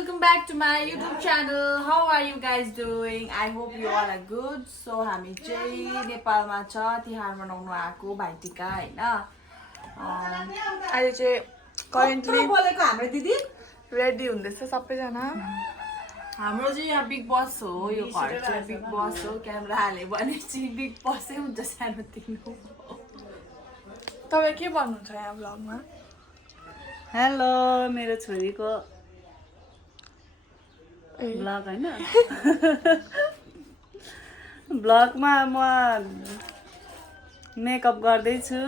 welcome back to my YouTube channel. How are you guys doing? I hope you all are good. So हामी चाहिँ नेपालमा छ तिहार मनाउनु आएको भाइटिका हैन। अहिले चाहिँ करेन्टली बोलेको हाम्रो दिदी रेडी हुँदैछ सबैजना। हाम्रो चाहिँ यहाँ बिग बस हो, यो घर चाहिँ बिग बस हो। क्यामेरा हाले भने चाहिँ बिग बसै हुन्छ सानो तिनो। तपाईं के भन्नुहुन्छ यहाँ भ्लगमा? हेलो मेरो छोरीको ब्लग हैन ब्लगमा म मेकअप गर्दै छु।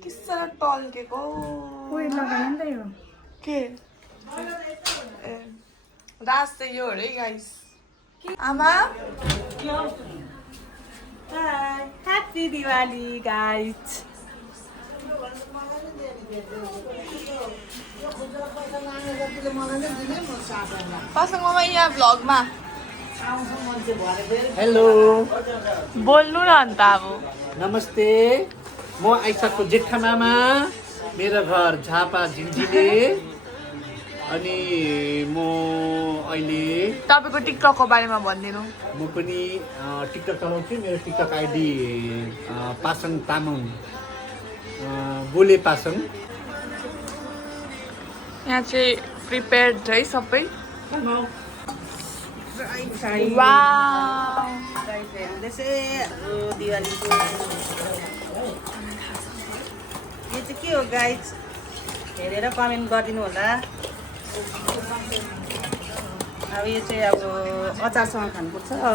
किसरा टल्केको कोही लगाएन नि त यो के रास चाहिँ यो रे गाइस। आमा हाय ह्यापी दिवाली गाइस। पासङमा यहाँ भ्लगमा हेलो बोल्नु न अन्त अब। नमस्ते, म आइसक्यो जेठा मामा। मेरो घर झापा झिन्झिले। अनि म अहिले तपाईँको टिकटकको बारेमा भनिदिनु। म पनि टिकटक चलाउँछु। मेरो टिकटक आइडी पासङ तामाङ, बोले पासङ। यहाँ चाहिँ प्रिपेयर्ड है सबै। दिवालीको यो चाहिँ के हो गाइस, हेरेर कमेन्ट गरिदिनु होला। अब यो चाहिँ अब अचारसँग खानुपर्छ हो।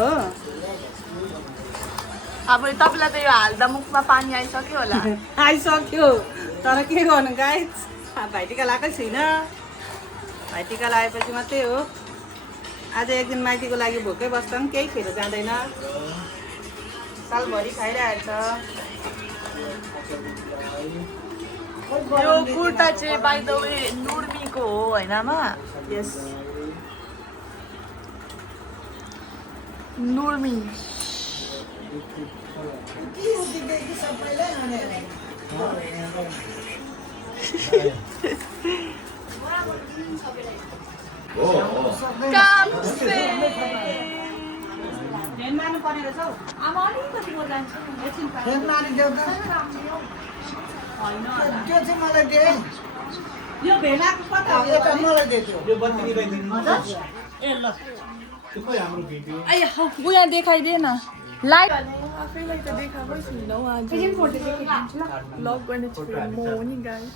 अब तपाईँलाई त यो हाल्दा मुखमा पानी आइसक्यो होला। आइसक्यो, तर के गर्नु गाइस, भाइटिका लगाएकै छुइनँ। भाइटिका लगाएपछि मात्रै हो। आज एक दिन माइतीको लागि भोकै बस्छौँ, केही खेर जाँदैन। सालभरि खाइरहेको छ। यो कुर्ता चाहिँ बाइ द वे नुर्मीको हो हैन आमा? यस, नुर्मी। काम से ध्यान मार्नु पर्ने रहेछ हौ। आमा अलिकति म जान्छु एकछिन पाए। त्यो चाहिँ मलाई दे। यो भेलाको कता हो? यता मलाई दे त्यो। यो बत्ती निभाइदिनु। हजुर ए ल त्यो खोइ हाम्रो भिडियो। आइ उ यहाँ देखाइदिए न। लाइट आफैलाई त देखाएकै छुइनँ हौ आज। भ्लग गर्ने छु म हो नि गाइस।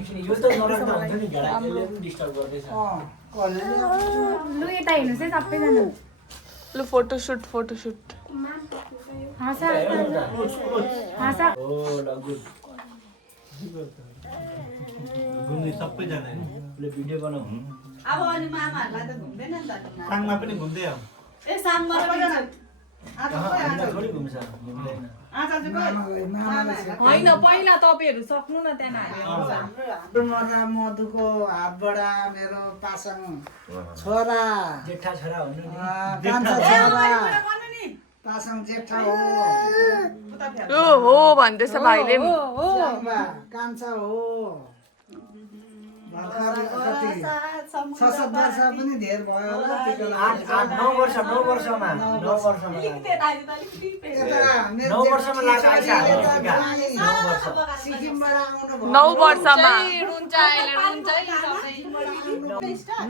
एक्चुअली यो त नराम्रो हुन्छ नि, घरले पनि डिस्टर्ब गर्दैछ। लु यता हेर्नुहोस् है सबैजना। लु फोटोसुट फोटोसुट। हाँसा हाँसा ओ ल गुड। घुम्ने सबैजना ले भिडियो बनाऊ। अब अनि मामाहरूलाई त घुम्दैन नि त। साङमा पनि घुम्दै आऊ। ए साममा आज थोडी घुम्छ, घुम्दैन। आज चाहिँ होइन पहिला तपाईँहरू सक्नु न त्यहाँ। मर्दा मधुको हातबाट मेरो पासङ छोरा जेठा छोरा हुनु नि। कान्छा छोरा पासङ जेठा हो। ओ हो भन्दैछ भाइले। ज्याङबा कान्छा हो। भर्खर कति 6-7 वर्ष पनि धेर भयो होला। 9 वर्षमा यता मेरो 9 वर्षमा लाग्छ आइसा। सिक्किमबाट आउनु भयो। 9 वर्षमा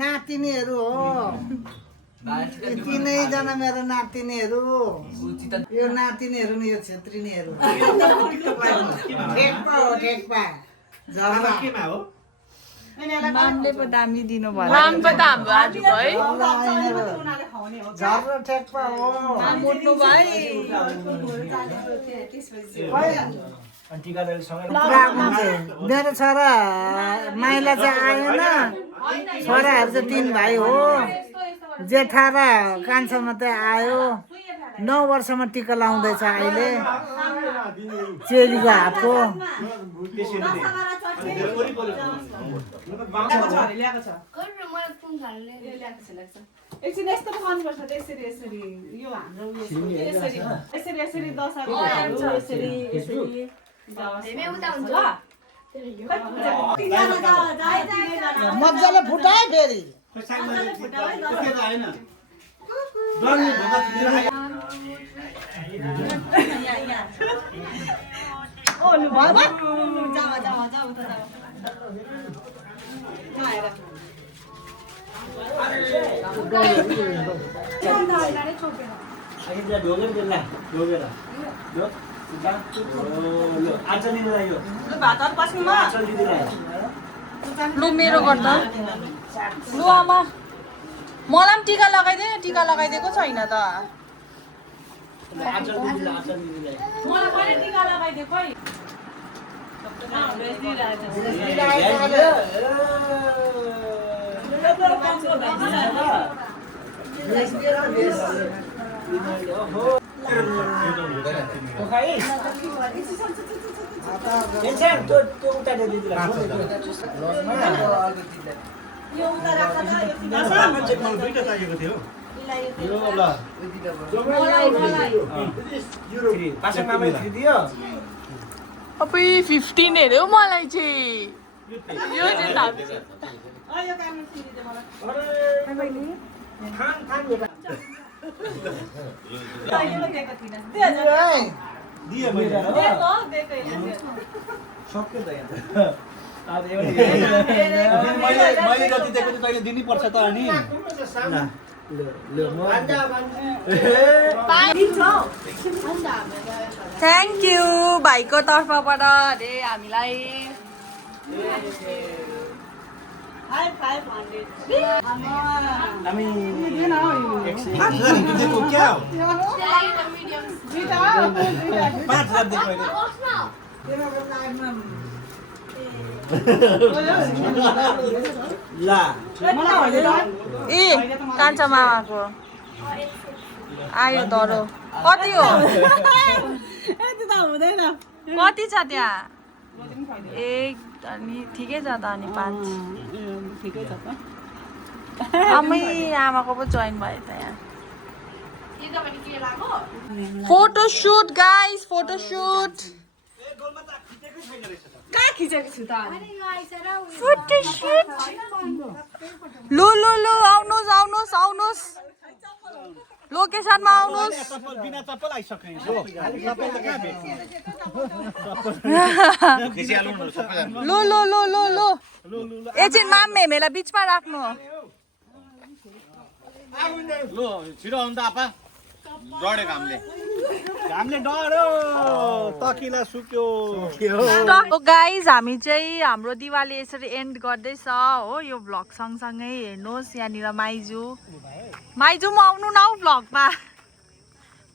नातिनीहरू हो। तिनैजना मेरो नातिनीहरू। यो नातिनीहरू नि यो छेत्रीनीहरू। ठेक्पा हो ठेक्पा। झर्ना केमा हो? नामले पो दामी दिनु भयो। नाम पो त हाम्रो आजको है। झर्ना ठेक्पा हो। मोट्नु भाइ। अनि टिकादारले सँगै मेरो छोरा माइला चाहिँ आएन। छोराहरू चाहिँ 3 भाइ हो। जेठा र कान्छा मात्रै आयो। 9 वर्षमा टिका लाउँदैछ अहिले चेलीको हातको। एकछिन यस्तो पो गर्नुपर्छ। यसरी यसरी यो हाम्रो यसरी यसरी दशहरा यसरी यसरी ल मजाले फुटाए फेरि लु मेरो गर्दा लु आमा मलाई पनि टिका लगाइदे टिका लगाइदिएको छैन त मलाई पनि टिका लगाइदिएको है अब 15 हेऱ्यो मलाई चाहिँ यो चाहिँ मैले जति दिएको थिएँ तैँले दिनुपर्छ त अनि थ्याङ्क यू भाइको तर्फबाट अरे हामीलाई ए कान्छा मामाको आयो दरो कति हो कति छ त्यहाँ एक अनि ठिकै छ त अनि 5 आमै आमाको पो जोइन भयो त यहाँ फोटोसुट गाइस फोटोसुट कहाँ खिचेको छु त फोटोसुट लो लो लो आउनुहोस् आउनुहोस् आउनुहोस् लोकेसनमा आउनुहोस् बिना चप्पल आइसक्यो लो लो लो लो लो एकछिन माम्मे मेलाई बिचमा राख्नु लो छिटो आउनु त आपा डढ्यो घामले डढ्यो तकिला सुक्यो गाइज हामी चाहिँ हाम्रो दिवाली यसरी एन्ड गर्दैछ हो यो भ्लग सँगसँगै हेर्नुहोस् यहाँनिर माइजू माइजू म आउनु न हौ भ्लगमा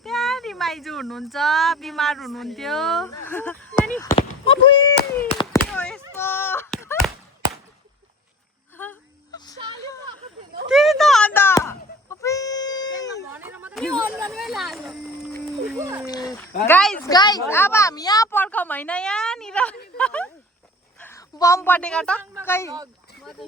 प्यारी माइजू हुनुहुन्छ बिमार हुनुहुन्थ्यो त्यही त अन्त गाइज गाइज अब हामी यहाँ पर्खौँ होइन यहाँनिर बम पटेका टक्कै